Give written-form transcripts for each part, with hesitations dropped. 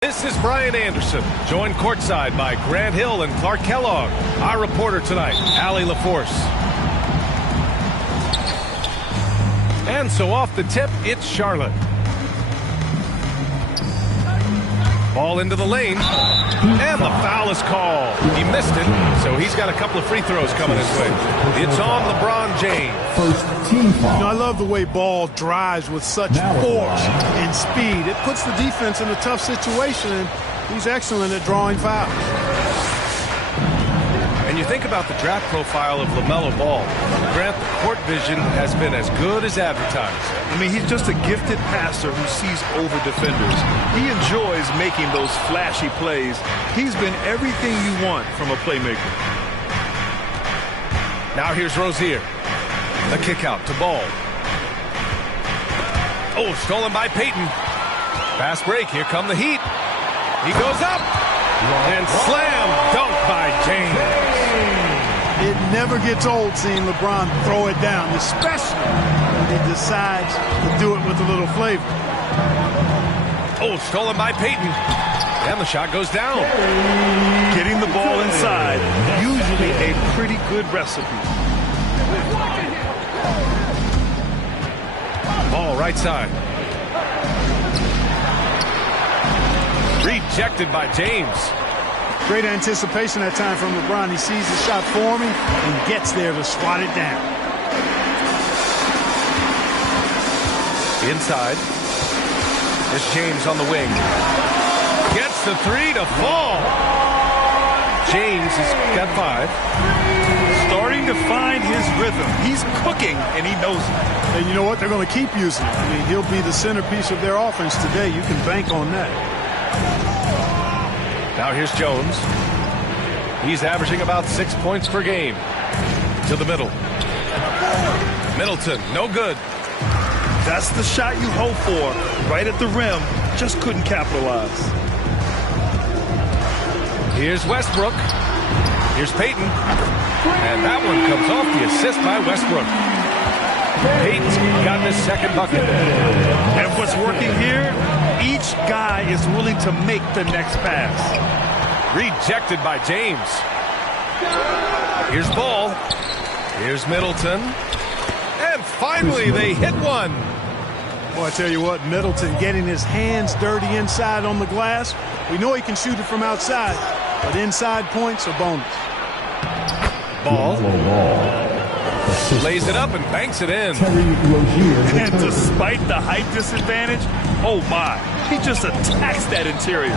This is Brian Anderson, joined courtside by Grant Hill and Clark Kellogg. Our reporter tonight, Allie LaForce. And so off the tip, it's Charlotte. Ball into the lane, and the foul is called. He missed it, so he's got a couple of free throws coming his way. It's on LeBron James. First team foul. You know, I love the way Ball drives with such force and speed. It puts the defense in a tough situation, and he's excellent at drawing fouls. And you think about the draft profile of LaMelo Ball. Grant, the court vision has been as good as advertised. I mean, he's just a gifted passer who sees over defenders. He enjoys making those flashy plays. He's been everything you want from a playmaker. Now here's Rozier. The kick out to Ball. Oh, stolen by Payton. Fast break. Here come the Heat. He goes up. And slam dunk by James. It never gets old seeing LeBron throw it down, especially when he decides to do it with a little flavor. Oh, stolen by Payton. And the shot goes down. Getting the ball inside, usually a pretty good recipe. Ball right side. Rejected by James. Great anticipation that time from LeBron. He sees the shot forming and gets there to swat it down. Inside. It's James on the wing. Gets the three to fall. James has got 5. Starting to find his rhythm. He's cooking, and he knows it. And you know what? They're going to keep using him. I mean, he'll be the centerpiece of their offense today. You can bank on that. Now here's Jones. He's averaging about 6 points per game. To the middle. Middleton, no good. That's the shot you hope for. Right at the rim. Just couldn't capitalize. Here's Westbrook. Here's Payton. And that one comes off the assist by Westbrook. Payton's got his second bucket. And what's working here? Each guy is willing to make the next pass. Rejected by James. Here's Ball. Here's Middleton. And finally they hit one. Boy, I tell you what, Middleton getting his hands dirty inside on the glass. We know he can shoot it from outside, but inside points are bonus. Ball. Lays it up and banks it in. And despite the height disadvantage, oh my, he just attacks that interior.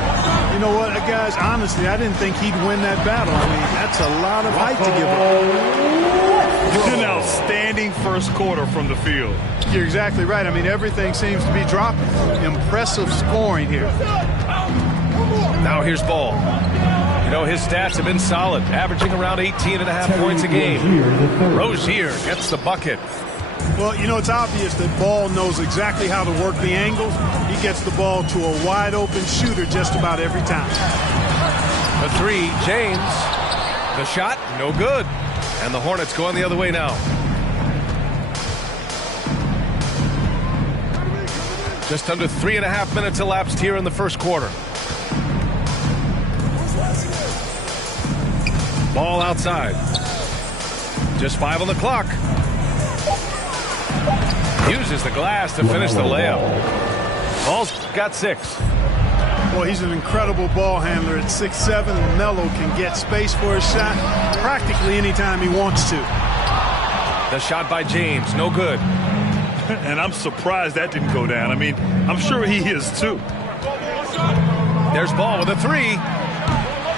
You know what, guys, honestly, I didn't think he'd win that battle. I mean, that's a lot of height to give up. An outstanding first quarter from the field. You're exactly right. I mean, everything seems to be dropping. Impressive scoring here. Now here's Ball. You know, his stats have been solid, averaging around 18.5 points a game. Rozier gets the bucket. Well, you know, it's obvious that Ball knows exactly how to work the angles. He gets the ball to a wide-open shooter just about every time. The three, James. The shot, no good. And the Hornets going the other way now. Just under 3.5 minutes elapsed here in the first quarter. Ball outside. Just 5 on the clock. Uses the glass to finish the layup. Ball's got 6. Well, he's an incredible ball handler at 6'7". Melo can get space for his shot practically anytime he wants to. The shot by James, no good. And I'm surprised that didn't go down. I mean, I'm sure he is too. There's Ball with a three.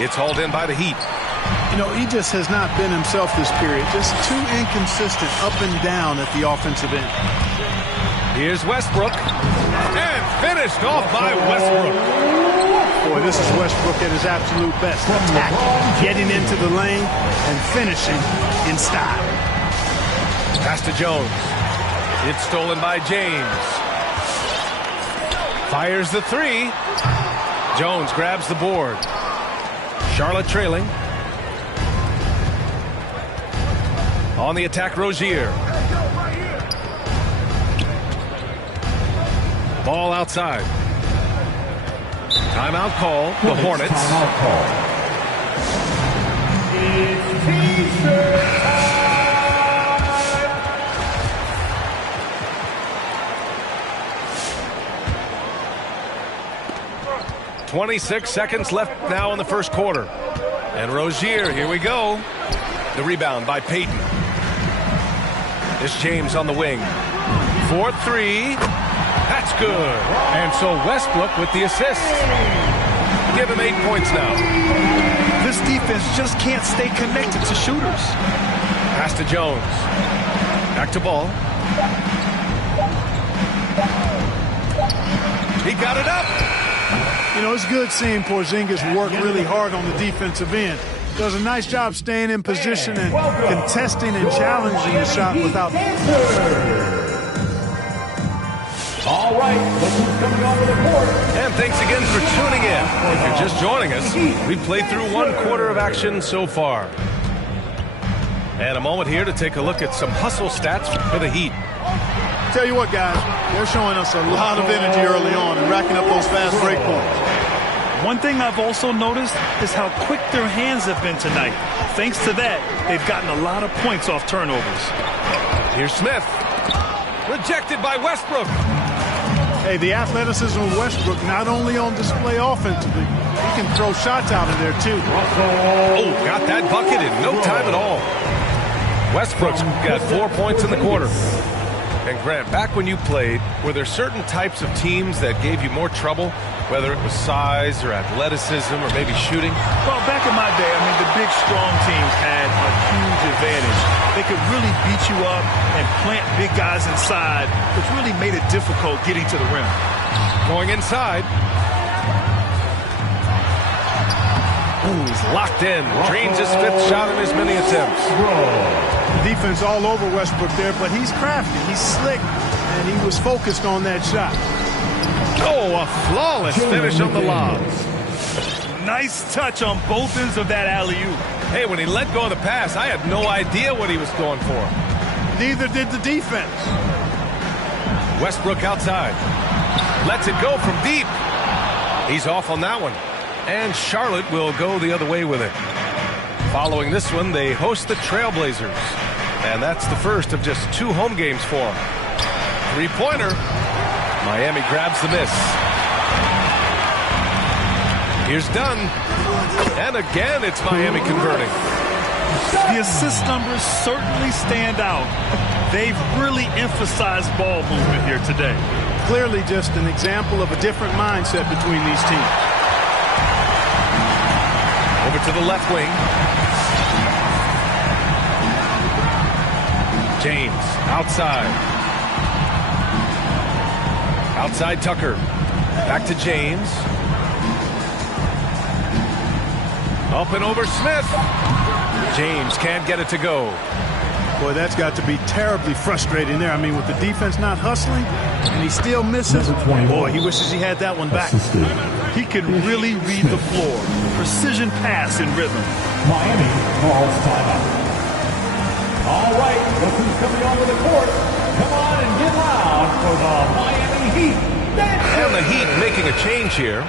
It's hauled in by the Heat. You know, he just has not been himself this period. Just too inconsistent up and down at the offensive end. Here's Westbrook. And finished off by Westbrook. Boy, this is Westbrook at his absolute best. Attacking, getting into the lane, and finishing in style. Pass to Jones. It's stolen by James. Fires the three. Jones grabs the board. Charlotte trailing. On the attack, Rozier. Ball outside. Timeout call. The Hornets. Timeout call. It's T-shirt time. 26 seconds left now in the first quarter. And Rozier, here we go. The rebound by Payton. This James on the wing. 4-3. That's good. And so Westbrook with the assist. Give him 8 points now. This defense just can't stay connected to shooters. Pass to Jones. Back to Ball. He got it up. You know, it's good seeing Porzingis work really hard on the defensive end. Does a nice job staying in position and contesting and challenging the shot without... All right, look who's coming onto the court. And thanks again for tuning in. If you're just joining us, we've played through 1 quarter of action so far. And a moment here to take a look at some hustle stats for the Heat. Tell you what, guys, they're showing us a lot of energy early on and racking up those fast break points. One thing I've also noticed is how quick their hands have been tonight. Thanks to that, they've gotten a lot of points off turnovers. Here's Smith. Rejected by Westbrook. Hey, the athleticism of Westbrook not only on display offensively, he can throw shots out of there too. Oh, got that bucket in no time at all. Westbrook's got 4 points in the quarter. And Grant, back when you played, were there certain types of teams that gave you more trouble, whether it was size or athleticism or maybe shooting? Well, back in my day, I mean, the big, strong teams had a huge advantage. They could really beat you up and plant big guys inside, which really made it difficult getting to the rim. Going inside. Ooh, he's locked in. Drains his 5th shot in as many attempts. Defense all over Westbrook there, but he's crafty, he's slick, and he was focused on that shot. Oh, a flawless finish on the lobs. Nice touch on both ends of that alley-oop. Hey, when he let go of the pass, I had no idea what he was going for. Neither did the defense. Westbrook outside. Lets it go from deep. He's off on that one. And Charlotte will go the other way with it. Following this one, they host the Trailblazers. And that's the first of just 2 home games for them. 3-pointer. Miami grabs the miss. Here's Dunn. And again, it's Miami converting. The assist numbers certainly stand out. They've really emphasized ball movement here today. Clearly just an example of a different mindset between these teams. Over to the left wing. James, outside. Outside Tucker. Back to James. Up and over Smith. James can't get it to go. Boy, that's got to be terribly frustrating there. I mean, with the defense not hustling, and he still misses. Boy, he wishes he had that one back. He can really read the floor. Precision pass in rhythm. Miami calls timeout. All right, look who's coming onto the court. Come on and get loud for the Miami Heat. And the Heat making a change here.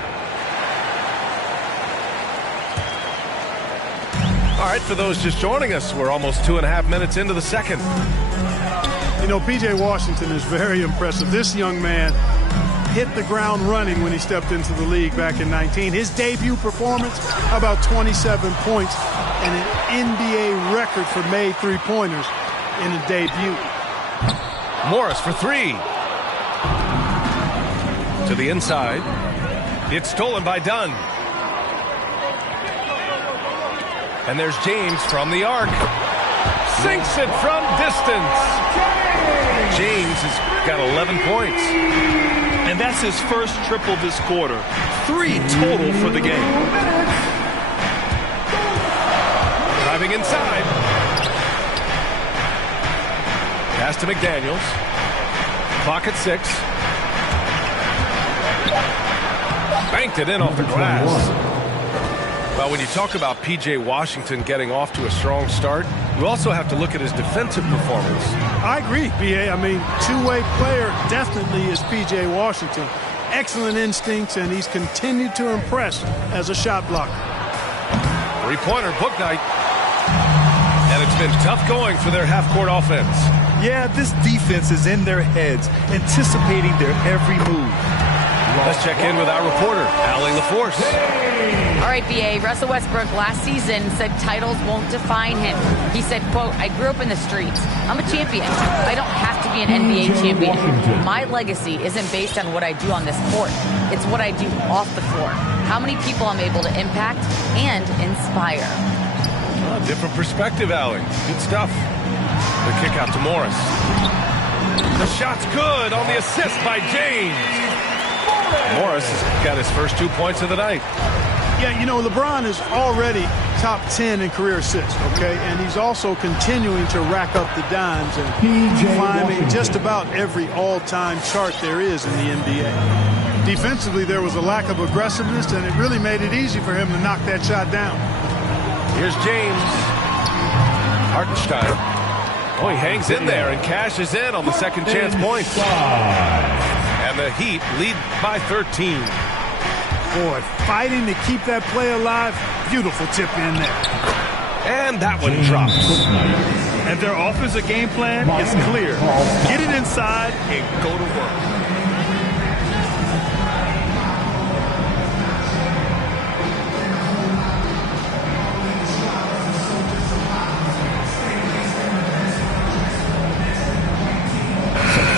All right, for those just joining us, we're almost 2.5 minutes into the second. You know, P.J. Washington is very impressive. This young man hit the ground running when he stepped into the league back in 19. His debut performance, about 27 points and an NBA record for made 3-pointers in a debut. Morris for three. To the inside. It's stolen by Dunn. And there's James from the arc. Sinks it from distance. James has got 11 points. And that's his first triple this quarter. 3 total for the game. Driving inside. Pass to McDaniels. Clock at 6. Banked it in off the glass. Well, when you talk about P.J. Washington getting off to a strong start, you also have to look at his defensive performance. I agree, B.A. I mean, two-way player definitely is P.J. Washington. Excellent instincts, and he's continued to impress as a shot blocker. Three-pointer, Bouknight. And it's been tough going for their half-court offense. Yeah, this defense is in their heads, anticipating their every move. Let's check in with our reporter, Allie LaForce. All right, B.A. Russell Westbrook last season said titles won't define him. He said, quote, "I grew up in the streets. I'm a champion. I don't have to be an NBA champion. My legacy isn't based on what I do on this court. It's what I do off the floor. How many people I'm able to impact and inspire." Different perspective, Allie. Good stuff. The kick out to Morris. The shot's good on the assist by James. Morris has got his first 2 points of the night. Yeah, you know, LeBron is already top 10 in career assists, okay? And he's also continuing to rack up the dimes and climbing just about every all-time chart there is in the NBA. Defensively, there was a lack of aggressiveness, and it really made it easy for him to knock that shot down. Here's James. Hartenstein. Oh, he hangs in there and cashes in on the second chance points. And the Heat lead by 13. Boy, fighting to keep that play alive. Beautiful tip in there. And that one drops. And their offensive game plan is clear. Get it inside and go to work.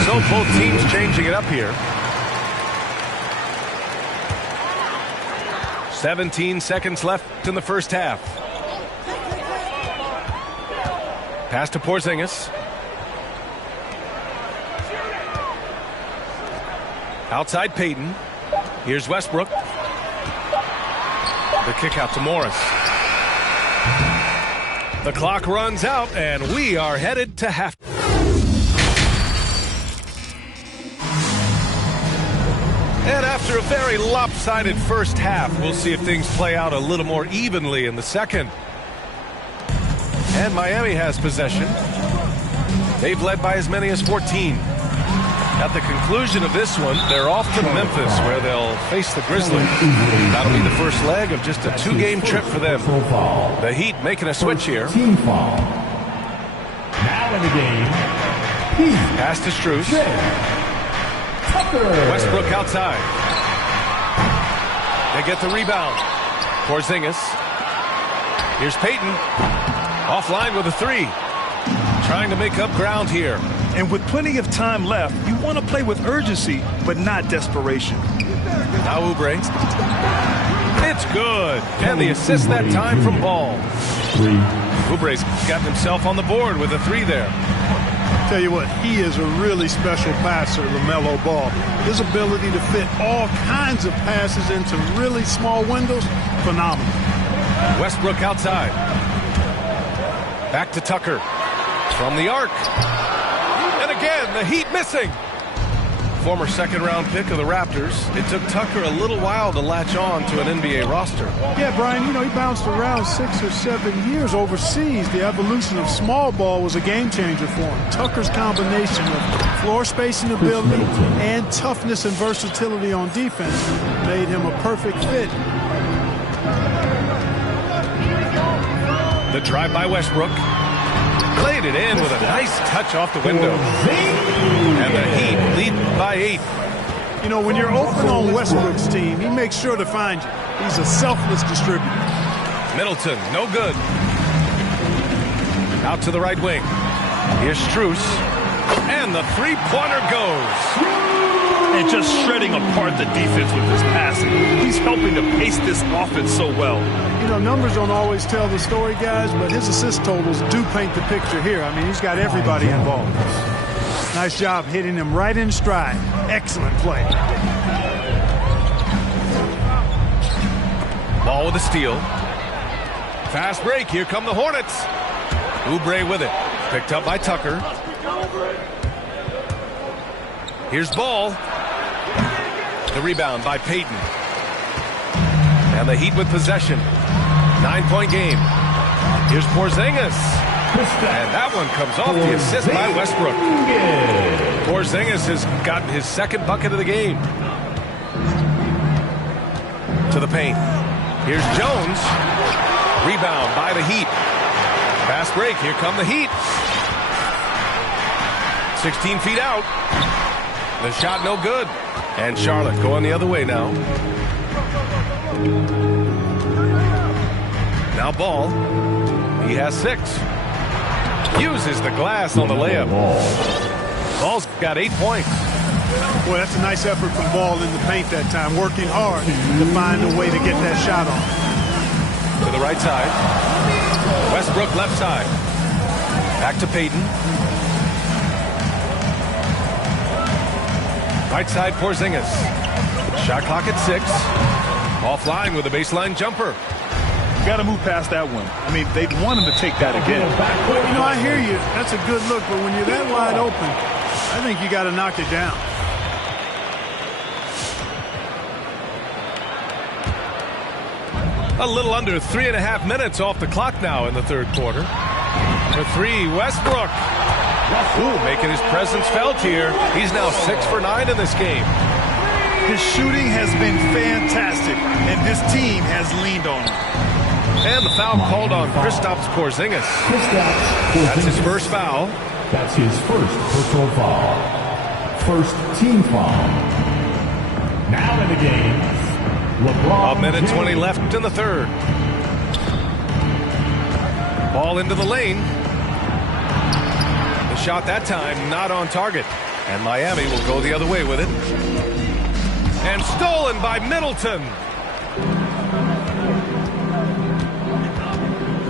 So both teams changing it up here. 17 seconds left in the first half. Pass to Porzingis. Outside Payton. Here's Westbrook. The kick out to Morris. The clock runs out and we are headed to half. And after a very lopsided first half, we'll see if things play out a little more evenly in the second. And Miami has possession. They've led by as many as 14. At the conclusion of this one, they're off to Memphis, where they'll face the Grizzlies. That'll be the first leg of just a 2-game trip for them. The Heat making a switch here. Team foul. Now in the game, Heat. Pass to Strus. Westbrook outside. They get the rebound. Porzingis. Here's Payton. Offline with a 3. Trying to make up ground here. And with plenty of time left, you want to play with urgency, but not desperation. Now Oubre. It's good. And the assist that time from Ball. Oubre's got himself on the board with a 3 there. Tell you what, he is a really special passer, LaMelo Ball. His ability to fit all kinds of passes into really small windows, phenomenal. Westbrook outside. Back to Tucker. From the arc. And again, the Heat missing. Former second-round pick of the Raptors. It took Tucker a little while to latch on to an NBA roster. Yeah, Brian, you know, he bounced around 6 or 7 years overseas. The evolution of small ball was a game changer for him. Tucker's combination of floor spacing ability and toughness and versatility on defense made him a perfect fit. The drive by Westbrook. Played it in with a nice touch off the window. And the Heat lead by 8. You know, when you're open on Westbrook's team, he makes sure to find you. He's a selfless distributor. Middleton, no good. Out to the right wing. Here's Strus. And the three-pointer goes. And just shredding apart the defense with his passing. He's helping to pace this offense so well. You know, numbers don't always tell the story, guys, but his assist totals do paint the picture here. I mean, he's got everybody involved. Nice job hitting him right in stride. Excellent play. Ball with a steal. Fast break. Here come the Hornets. Oubre with it. Picked up by Tucker. Here's Ball. The rebound by Payton. And the Heat with possession. 9-point game. Here's Porzingis. And that one comes off the assist by Westbrook. Porzingis has gotten his second bucket of the game. To the paint. Here's Jones. Rebound by the Heat. Fast break. Here come the Heat. 16 feet out. The shot no good. And Charlotte going the other way now. Now Ball. He has 6. Uses the glass on the layup. Ball's got 8 points. Boy, that's a nice effort from Ball in the paint that time. Working hard to find a way to get that shot off. To the right side. Westbrook left side. Back to Payton. Right side, Porzingis. Shot clock at 6. Offline with a baseline jumper. Got to move past that one. I mean, they'd want him to take that again. You know, I hear you. That's a good look, but when you're that wide open, I think you got to knock it down. A little under 3.5 minutes off the clock now in the third quarter. For 3, Westbrook. Ooh, making his presence felt here. He's now 6 for 9 in this game. His shooting has been fantastic, and this team has leaned on him. And the foul called on Kristaps Porzingis. That's his first foul. That's his first personal foul. First team foul. Now in the game, LeBron. A minute 20 left in the third. Ball into the lane. The shot that time not on target. And Miami will go the other way with it. And stolen by Middleton.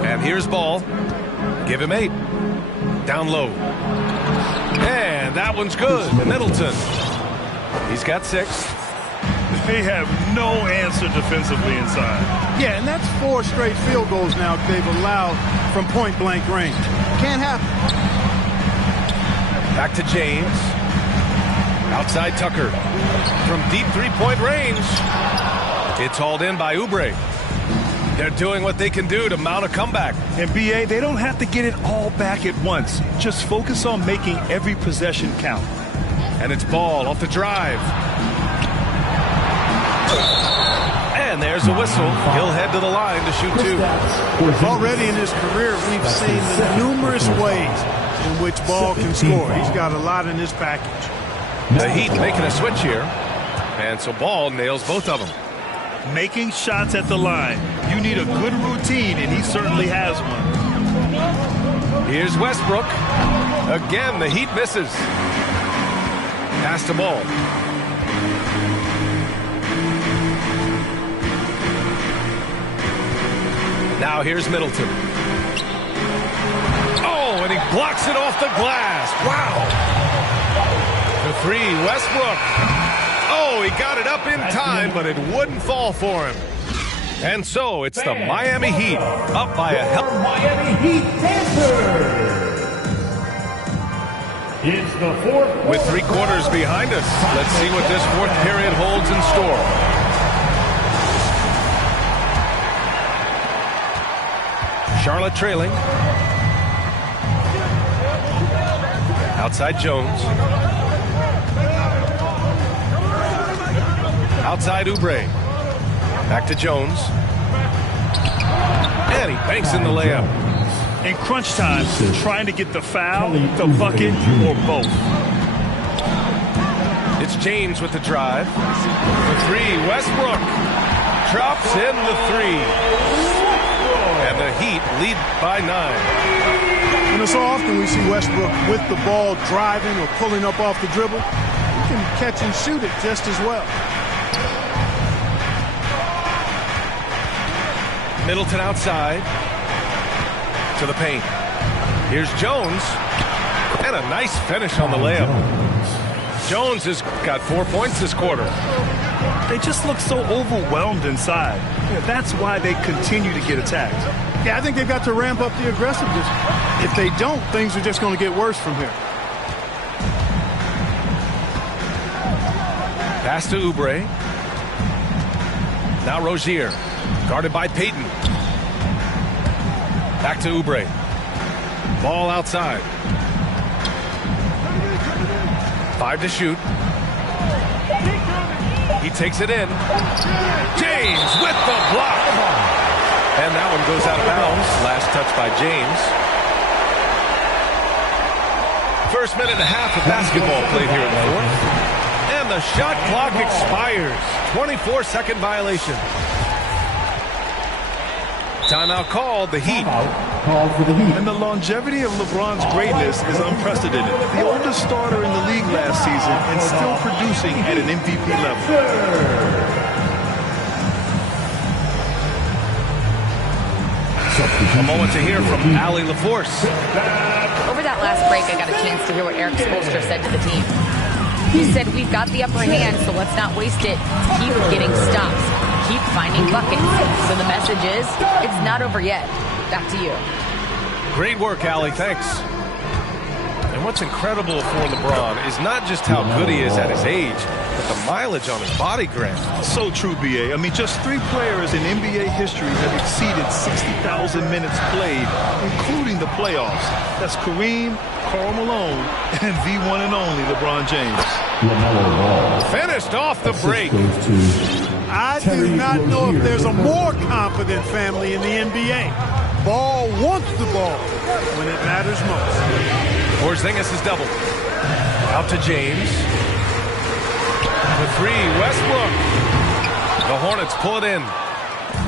And here's Ball. Give him 8. Down low. And that one's good. Middleton. He's got 6. They have no answer defensively inside. Yeah, and that's 4 straight field goals now they've allowed from point-blank range. Can't happen. Back to James. Outside Tucker. From deep three-point range. It's hauled in by Oubre. They're doing what they can do to mount a comeback. And BA, they don't have to get it all back at once. Just focus on making every possession count. And it's Ball off the drive. And there's a whistle. He'll head to the line to shoot 2. Already in his career, we've seen the numerous ways in which Ball can score. He's got a lot in his package. The Heat making a switch here. And so Ball nails both of them. Making shots at the line. You need a good routine, and he certainly has one. Here's Westbrook. Again, the Heat misses. Pass to Ball. Now here's Middleton. Oh, and he blocks it off the glass. Wow. The 3, Westbrook. Oh, he got it up in time, but it wouldn't fall for him. And so it's the Miami Heat up by a hell. Miami Heat Panthers. It's the fourth. With 3 quarters behind us, let's see what this fourth period holds in store. Charlotte trailing. Outside Jones. Outside Oubre. Back to Jones. And he banks in the layup. In crunch time, trying to get the foul, the bucket, or both. It's James with the drive. The 3, Westbrook. Drops in the 3. And the Heat lead by 9. You know, so often we see Westbrook with the ball driving or pulling up off the dribble. He can catch and shoot it just as well. Middleton outside to the paint. Here's Jones. And a nice finish on the layup. Jones has got 4 points this quarter. They just look so overwhelmed inside. Yeah, that's why they continue to get attacked. Yeah, I think they've got to ramp up the aggressiveness. If they don't, things are just going to get worse from here. Pass to Oubre. Now Rozier. Guarded by Payton. Back to Oubre. Ball outside. 5 to shoot. He takes it in. James with the block. And that one goes out of bounds. Last touch by James. First minute and a half of basketball played here in the fourth. And the shot clock expires. 24-second violation. Timeout called. The Heat. And the longevity of LeBron's greatness is unprecedented. The oldest starter in the league last season and still producing at an MVP level. A moment to hear from Allie LaForce. Over that last break, I got a chance to hear what Eric Spoelstra said to the team. He said, we've got the upper hand, so let's not waste it. Keep getting stops. Keep finding buckets. So the message is, it's not over yet. Back to you. Great work, Allie. Thanks. And what's incredible for LeBron is not just how good he is at his age, but the mileage on his body grant. So true, B.A. I mean, just 3 players in NBA history have exceeded 60,000 minutes played, including the playoffs. That's Kareem, Karl Malone, and the one and only LeBron James. Finished off the break. I do not know if there's a more confident family in the NBA. Ball wants the ball when it matters most. Porzingis is doubled. Out to James. The 3, Westbrook. The Hornets pull it in.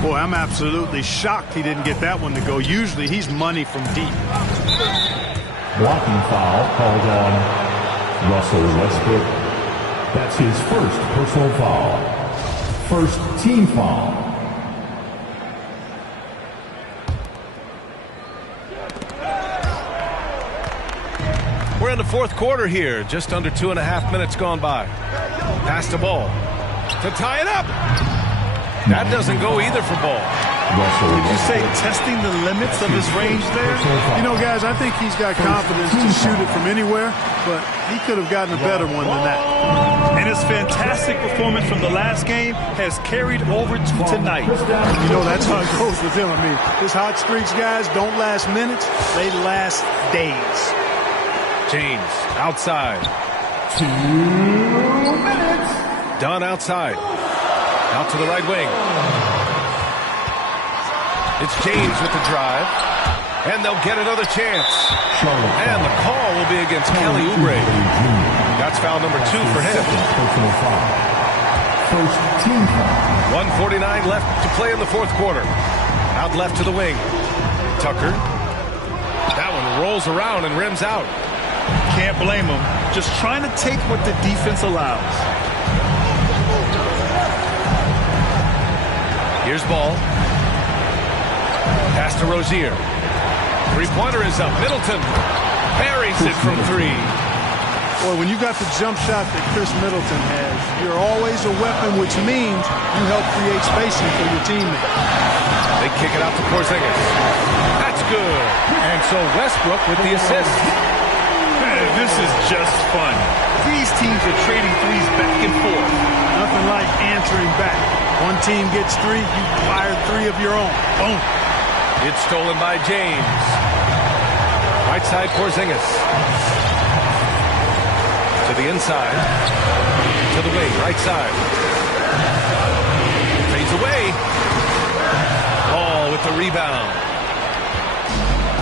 Boy, I'm absolutely shocked he didn't get that one to go. Usually he's money from deep. Blocking foul called on Russell Westbrook. That's his first personal foul. First team foul. We're in the fourth quarter here. Just under 2.5 minutes gone by. Pass the ball to tie it up. That doesn't go either for Ball. Did you say testing the limits of his range there? You know, guys, I think he's got confidence to shoot it from anywhere, but he could have gotten a better one than that. And his fantastic performance from the last game has carried over to tonight. You know, that's how it goes with him. I mean, his hot streaks, guys, don't last minutes. They last days. James outside. 2 minutes. Dunn outside. Out to the right wing. It's James with the drive. And they'll get another chance. And the call will be against Kelly Oubre. That's foul number 2 for him. First team foul. 1:49 left to play in the fourth quarter. Out left to the wing. Tucker. That one rolls around and rims out. Can't blame him. Just trying to take what the defense allows. Here's Ball. Pass to Rozier. 3-pointer is up. Middleton buries it from 3. Boy, when you got the jump shot that Chris Middleton has, you're always a weapon, which means you help create spacing for your teammates. They kick it out to Porzingis. That's good. And so Westbrook with the assist. This is just fun. These teams are trading threes back and forth. Nothing like answering back. One team gets 3, you fire 3 of your own. Boom. It's stolen by James. Right side Porzingis. To the inside. To the wing, right side. Fades away. Ball with the rebound.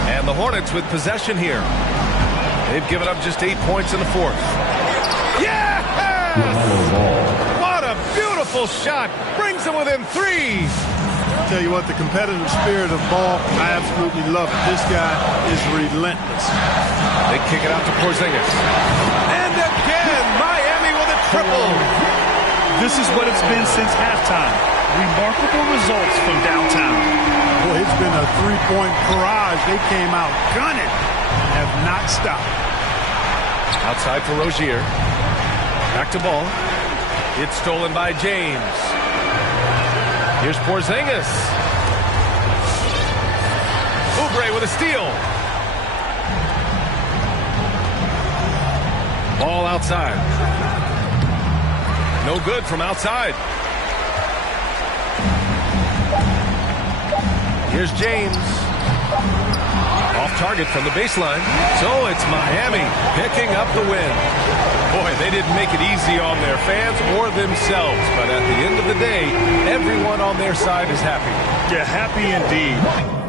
And the Hornets with possession here. They've given up just 8 points in the fourth. Yes! What a beautiful shot. Brings them within 3. Tell you what, the competitive spirit of Ball, I absolutely love it. This guy is relentless. They kick it out to Porzingis. And again, Miami with a triple. This is what it's been since halftime. Remarkable results from downtown. Boy, it's been a three-point barrage. They came out gunning and have not stopped. Outside for Rozier. Back to Ball. It's stolen by James. Here's Porzingis. Oubre with a steal. Ball outside. No good from outside. Here's James. Off target from the baseline. So it's Miami picking up the win. Boy, they didn't make it easy on their fans or themselves. But at the end of the day, everyone on their side is happy. Yeah, happy indeed.